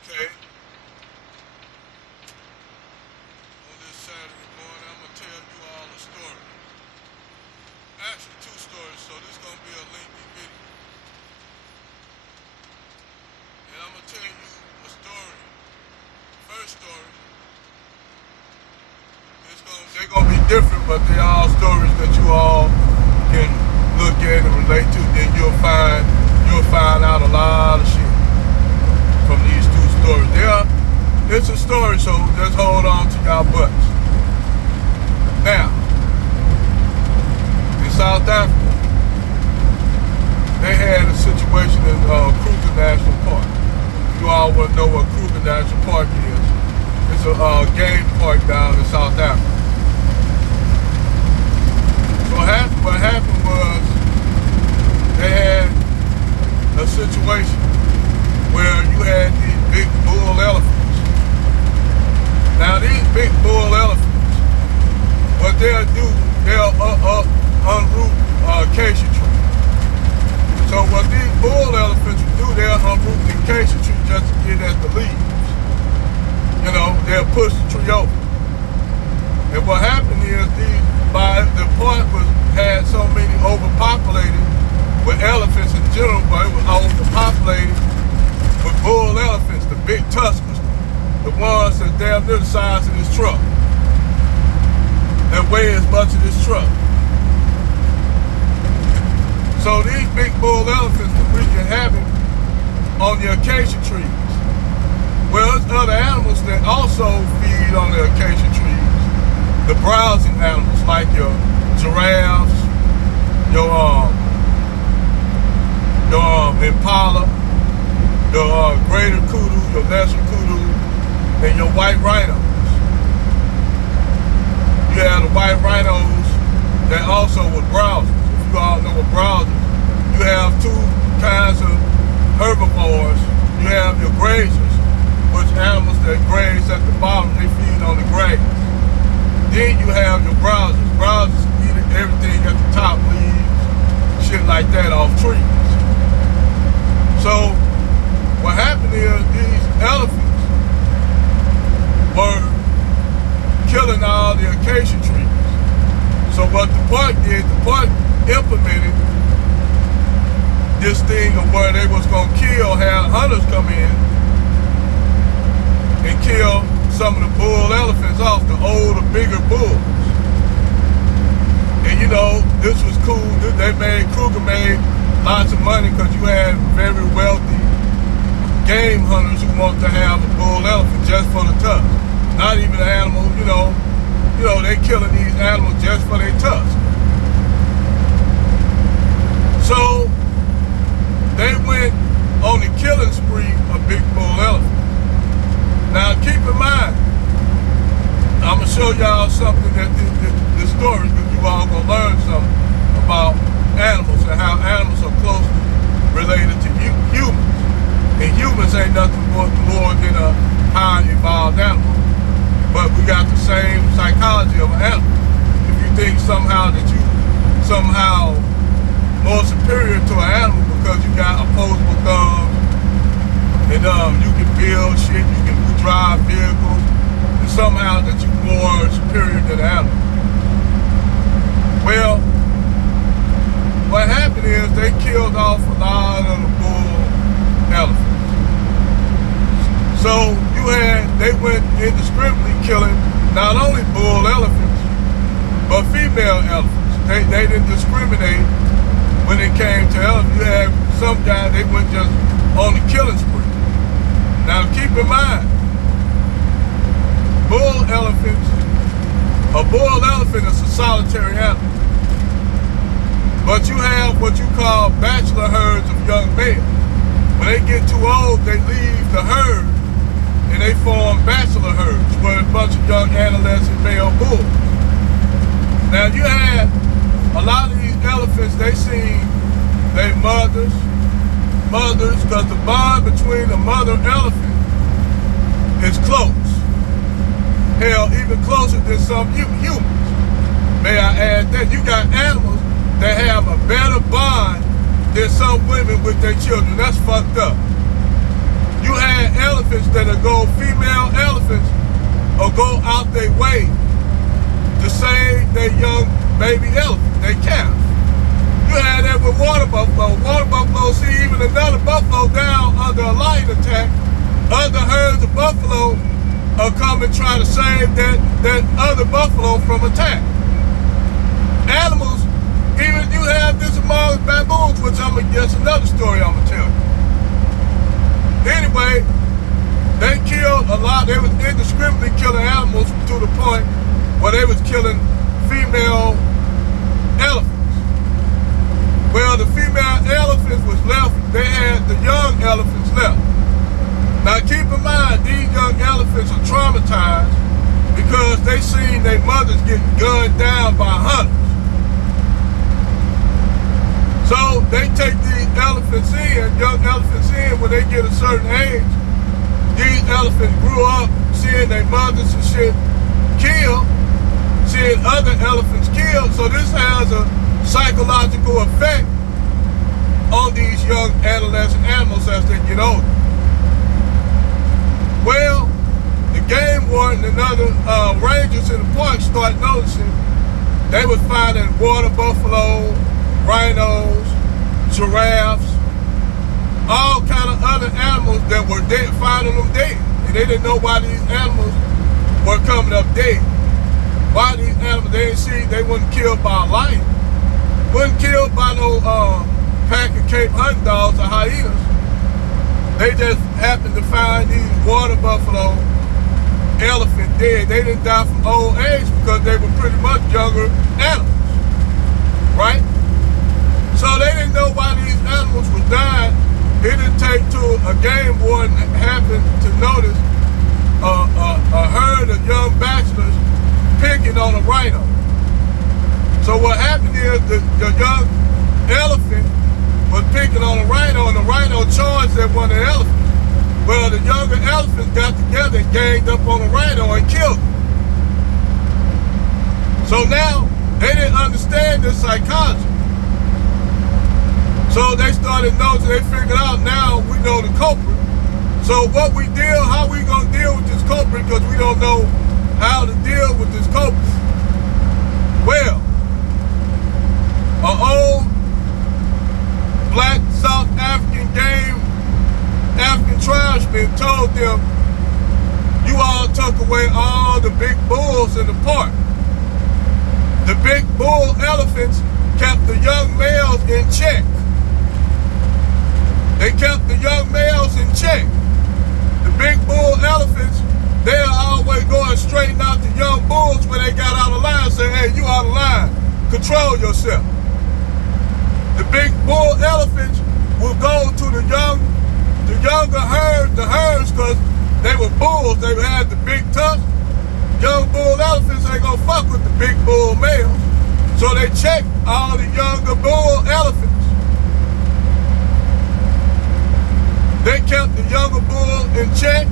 Okay. On this Saturday morning, I'm gonna tell you all a story. Actually, two stories, so this is gonna be a lengthy video. And I'm gonna tell you a story. First story, they're gonna be different, but they're all stories that you all can look at and relate to. Then you'll find out a lot of shit from these two stories. It's a story, so just hold on to y'all butts. Now, in South Africa, they had a situation in Kruger National Park. You all want to know what Kruger National Park is. It's a game park down in South Africa. So what happened was they had a situation where you had these big bull elephants. Now these big bull elephants, what they'll do, they'll unroot acacia tree. So what these bull elephants will do, they'll unroot the acacia tree just to get at the leaves. You know, they'll push the tree over. And what happened is the park had so many overpopulated with elephants in general, but it was overpopulated with bull elephants, the big tuskers, the ones that damn near the size of this truck, and weigh as much as this truck. So these big bull elephants were wreaking havoc on the acacia trees. Well, there's other animals that also feed on the acacia trees. The browsing animals like your giraffes, your impala, your greater kudu, your lesser kudu, and your white rhinos. You have the white rhinos that also were browsers. If you all know what browsers, you have two kinds of herbivores. You have your grazers, which animals that graze at the bottom, they feed on the grass. Then you have your browsers. Browsers eat everything at the top, leaves, shit like that off trees. So what happened is these elephants were killing all the acacia trees. So what the park did, the park implemented this thing of where they was gonna have hunters come in and kill some of the bull elephants off, the older, bigger bulls. And you know, this was cool. Kruger made lots of money because you had very wealthy game hunters who want to have a bull elephant just for the tusk. Not even the animal, you know, they killing these animals just for their tusk. So they went on the killing spree of big bull elephants. Now keep in mind, I'm gonna show y'all something that the story, because you all gonna learn something about animals and how animals are closely related to humans. And humans ain't nothing more than a high evolved animal. But we got the same psychology of an animal. If you think somehow that you somehow more superior to an animal because you got opposable thumbs and you can build shit, you can drive vehicles, and somehow that you're more superior to the animal. Well, what happened is they killed off a lot of the bull elephants. So they went indiscriminately killing not only bull elephants, but female elephants. They didn't discriminate when it came to elephants. You had some guys, they went just on the killing spree. Now keep in mind, a bull elephant is a solitary animal. But you have what you call bachelor herds of young males. When they get too old, they leave the herd and they form bachelor herds where a bunch of young adolescent male bulls. Now you have a lot of these elephants, they seen their mothers, because the bond between the mother elephant is close. Hell, even closer than some humans. May I add that? You got animals that have a better bond than some women with their children. That's fucked up. You had elephants that or go out their way to save their young baby elephant, their calf. You had that with water buffalo. Water buffalo see even another buffalo down under a lion attack. Other herds of buffalo are come and try to save that other buffalo from attack. Animals, even you have this among baboons, which that's another story I'm gonna tell you. Anyway, they killed a lot. They was indiscriminately killing animals to the point where they was killing female elephants. Well, the female elephants was left. They had the young elephants left. Now keep in mind, these young elephants are traumatized because they seen their mothers getting gunned down by hunters. So they take these elephants in, young elephants in, when they get a certain age. These elephants grew up seeing their mothers and shit killed, seeing other elephants killed. So this has a psychological effect on these young adolescent animals as they get older. Well, the game warden and other rangers in the park start noticing they was finding water buffalo, rhinos, giraffes, all kind of other animals that were dead, finding them dead. And they didn't know why these animals were coming up dead. Why these animals, they didn't see, they wasn't killed by a lion. Wasn't killed by no pack of Cape hunting dogs or hyenas. They just happened to find these water buffalo elephant dead. They didn't die from old age because they were pretty much younger animals, right? So they didn't know why these animals were dying. It didn't take to a game warden happened to notice a herd of young bachelors picking on a rhino. So what happened is the young elephant was picking on a rhino, and the rhino charged at one of the elephants. Well, the younger elephants got together and ganged up on the rhino and killed him. So now they didn't understand this psychology. So they started noticing, they figured out now we know the culprit. So how we gonna deal with this culprit, because we don't know how to deal with this culprit? Well, an old black South African tribesman told them, you all took away all the big bulls in the park. The big bull elephants kept the young males in check. They kept the young males in check. The big bull elephants, they're always going straighten out the young bulls when they got out of line, saying, hey, you out of line, control yourself. The big bull elephants will go to the younger herds, because they were bulls, they had the big tusks. Young bull elephants ain't gonna fuck with the big bull males. So they checked all the younger bull elephants. They kept the younger bull in check.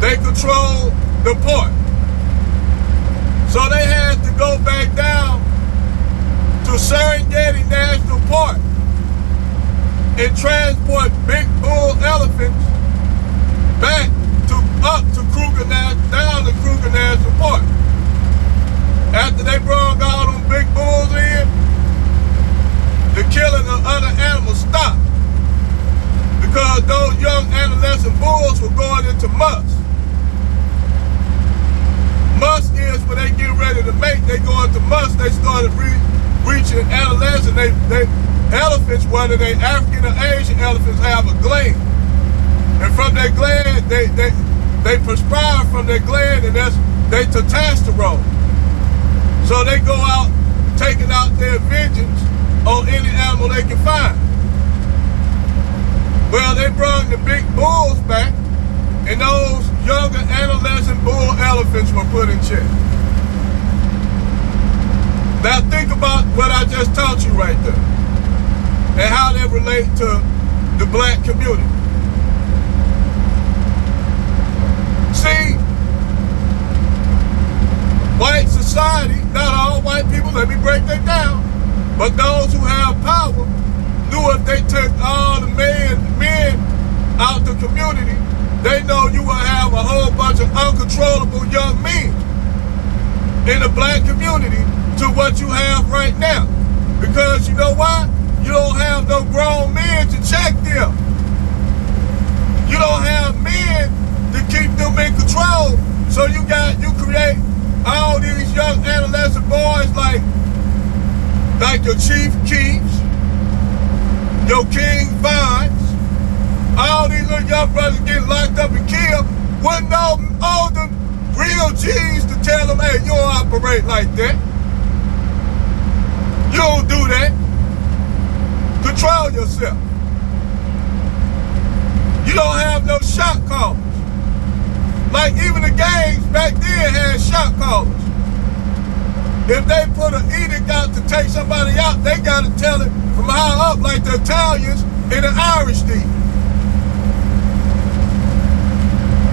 They controlled the park. So they had to go back down to Serengeti National Park and transport big bull elephants back up to Kruger, down to Kruger National Park. After they brought all them big bulls in, the killing of other animals stopped, because those young adolescent bulls were going into musk. Musk is when they get ready to mate, they go into musk. They started reaching adolescence. They elephants, whether they African or Asian elephants, have a gland, and from their gland they perspire from their gland, and that's their testosterone. So they go out taking out their vengeance on any animal they can find. Well, they brought the big bulls back, and those younger adolescent bull elephants were put in check. Now think about what I just taught you right there, and how they relate to the black community. See, white society, not all white people, let me break that down, but those who have power knew if they took all the men out the community, they know you will have a whole bunch of uncontrollable young men in the black community to what you have right now. Because you know why? You don't have no grown men to check them. You don't have men to keep them in control. So you create all these young adolescent boys like your Chief Keefs, your King Vines, all these little young brothers getting locked up and killed with no older real G's to tell them, hey, you don't operate like that. You don't do that. Control yourself. You don't have no shot callers. Like even the gangs back then had shot callers. If they put an edict out to take somebody out, they got to tell it from high up like the Italians and the Irish did.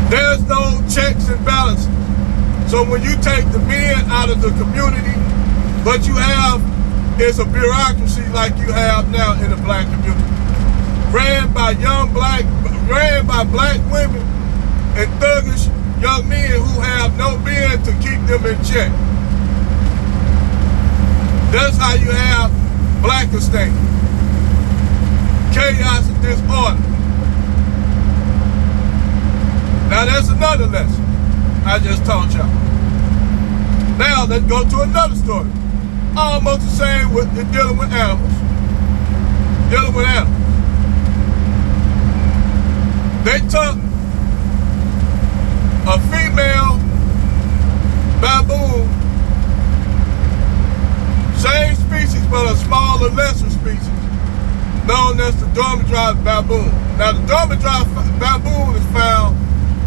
There's no checks and balances. So when you take the men out of the community, what you have is a bureaucracy like you have now in the black community. Ran by black women and thuggish young men who have no men to keep them in check. That's how you have Blackistan. Chaos and disorder. Now that's another lesson I just taught y'all. Now let's go to another story. Almost the same with dealing with animals. Dealing with animals. They took a female baboon, same species but a smaller, lesser species, known as the Dromedary baboon. Now the Dromedary baboon is found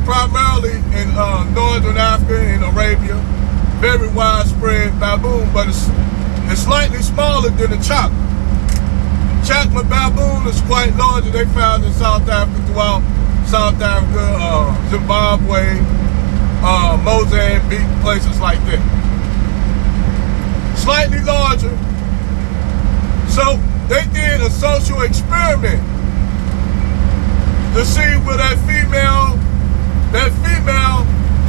primarily in northern Africa and Arabia. Very widespread baboon, but it's slightly smaller than the Chakma. Chakma baboon is quite larger. They found in South Africa, throughout South Africa, Zimbabwe, Mozambique, places like that. Slightly larger. So they did a social experiment to see where that female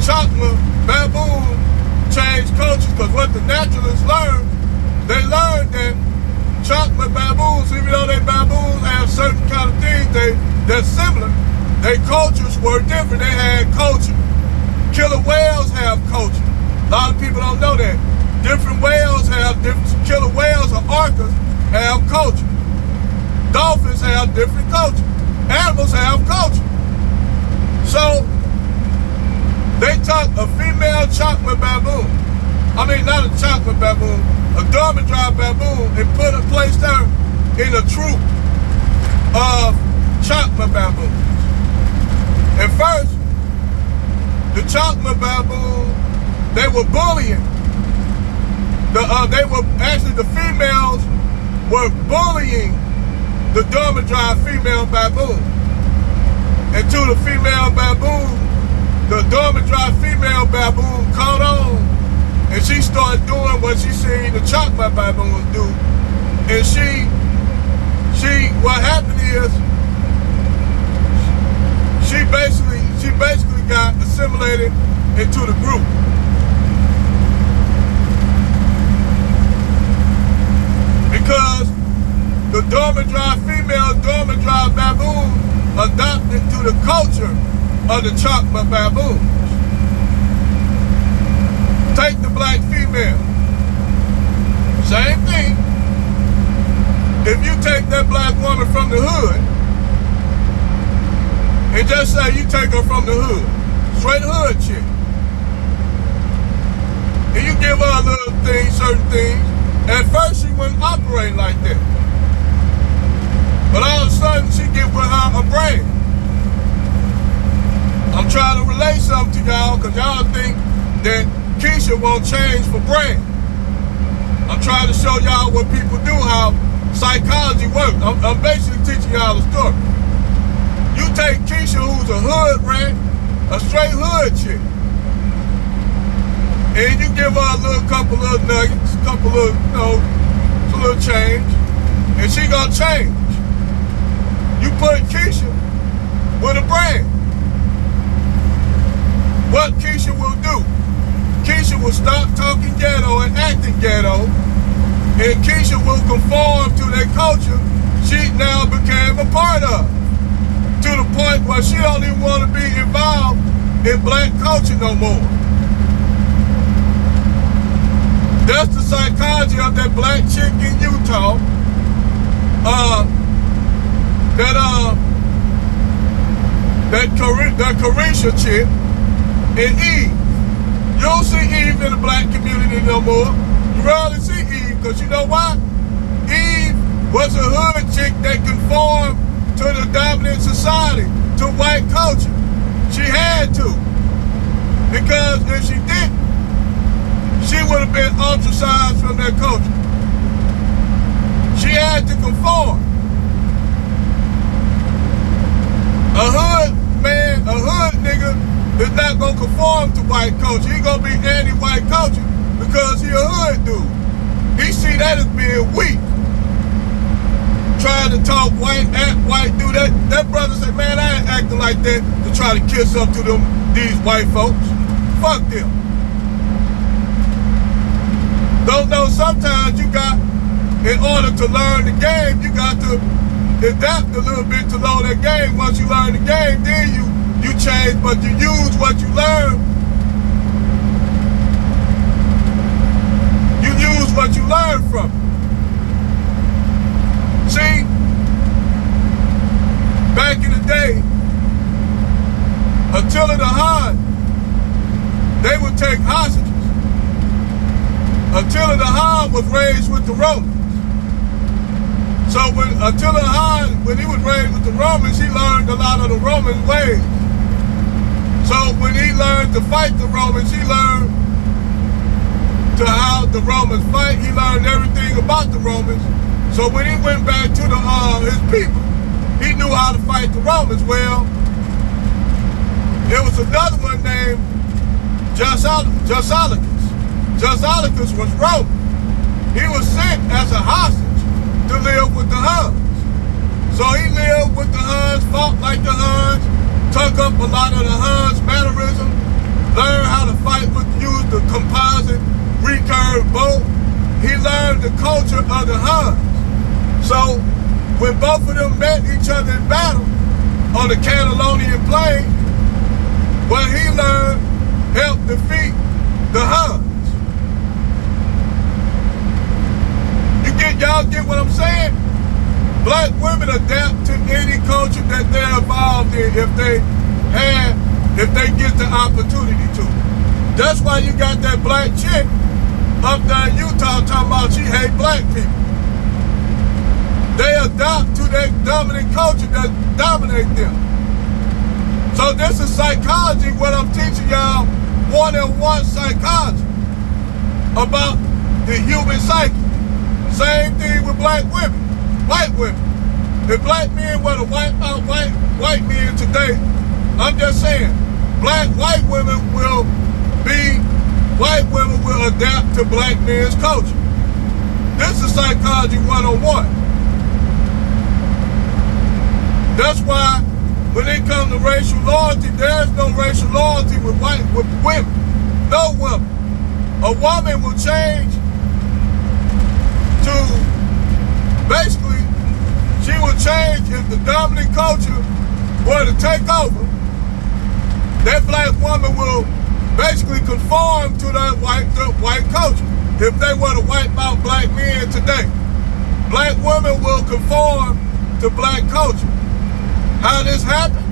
Chakma baboon changed cultures. Because what the naturalists learned, they learned that Chakma baboons, even though they baboons have certain kind of things that's similar, their cultures were different. They had culture. Killer whales have culture. A lot of people don't know that. Different whales have different, killer whales or orcas have culture. Dolphins have different culture. Animals have culture. So they took a female Chakma baboon, I mean not a Chakma baboon, a Dromedary baboon, and placed her in a troop of Chakma baboons. At first, the Chakma baboon, they were bullying. The females were bullying the Dromedary female baboon. And to the female baboon, the Dromedary female baboon caught on, and she started doing what she seen the Chakma baboons do. And what happened is, she basically got assimilated into the group. Because the female Dromedary baboon adopted to the culture of the Chakma baboons. Take the black female. Same thing. If you take that black woman from the hood, and just say you take her from the hood, straight hood chick, and you give her a little thing, certain things, at first she wouldn't operate like that. But all of a sudden she get with her a brand. I'm trying to relate something to y'all because y'all think that Keisha won't change for brand. I'm trying to show y'all what people do, how psychology works. I'm basically teaching y'all a story. You take Keisha, who's a hood rat, a straight hood chick, and you give her a couple of nuggets, a little change, and she gonna change. You put Keisha with a brand. do. Keisha will stop talking ghetto and acting ghetto, and Keisha will conform to that culture she now became a part of, to the point where she don't even want to be involved in black culture no more. That's the psychology of that black chick in Utah. That Carisha chick and Eve. You don't see Eve in the black community no more. You rarely see Eve, because you know why? Eve was a hood chick that conformed to the dominant society, to white culture. She had to. Because if she didn't, she would have been ostracized from that culture. She had to conform. A hood man, a hood nigga is not gonna conform to white culture. He gonna be anti-white culture because he a hood dude. He see that as being weak. Trying to talk white, act white, do that. That brother said, man, I ain't acting like that to try to kiss up to these white folks. Fuck them. Don't know, sometimes you got, in order to learn the game, you got to adapt a little bit to learn that game. Once you learn the game, then you change, but you use what you learn. You use what you learn from it. See, back in the day, Attila the Hun, they would take hostages. Attila the Hun was raised with the Romans. So when Attila the Hun, when he was raised with the Romans, he learned a lot of the Roman ways. So when he learned to fight the Romans, he learned to how the Romans fight. He learned everything about the Romans. So when he went back to his people, he knew how to fight the Romans well. There was another one named Josilicus. Josilicus was Roman. He was sent as a hostage to live with the Huns. So he lived with the Huns, fought like the Huns, took up a lot of the Huns' mannerisms, learned how to fight use the composite recurve bow. He learned the culture of the Huns. So when both of them met each other in battle on the Catalaunian plain, what he learned helped defeat the Huns. Y'all get what I'm saying? Black women adapt to any culture that they're involved in if they get the opportunity to. That's why you got that black chick up there in Utah talking about she hate black people. They adapt to that dominant culture that dominate them. So this is psychology, what I'm teaching y'all, one-on-one psychology about the human psyche. Same thing with black women, white women. If black men were to wipe out white men today, I'm just saying, white women will adapt to black men's culture. This is psychology 101. That's why when it comes to racial loyalty, there's no racial loyalty with women. No woman. A woman will change to, basically, she will change if the dominant culture were to take over. That black woman will basically conform to the white culture. If they were to wipe out black men today, black women will conform to black culture. How this happened?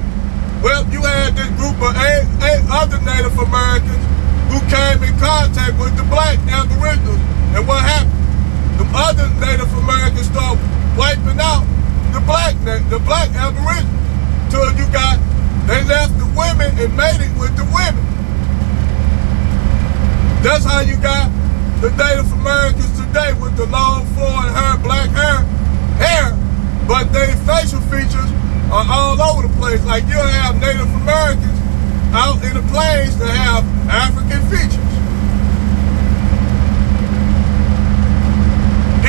Well, you had this group of eight other Native Americans who came in contact with the black Aboriginals. And what happened? The other Native Americans started wiping out the black Aboriginals. Till they left the women and mated with the women. That's how you got the Native Americans today with the long flowing hair, black hair, but their facial features are all over the place. Like you'll have Native Americans out in the plains that have African features.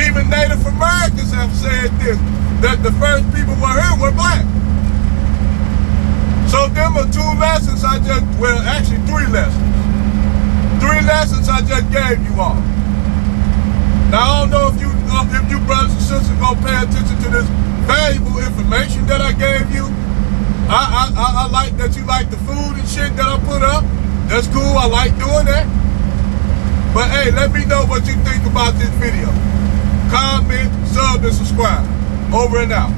Even Native Americans have said this, that the first people were here were black. So them are two lessons actually 3 lessons. 3 lessons I just gave you all. Now I don't know if you brothers and sisters gonna pay attention to this valuable information that I gave you. I like that you like the food and shit that I put up. That's cool. I like doing that. But hey, let me know what you think about this video. Comment, sub, and subscribe. Over and out.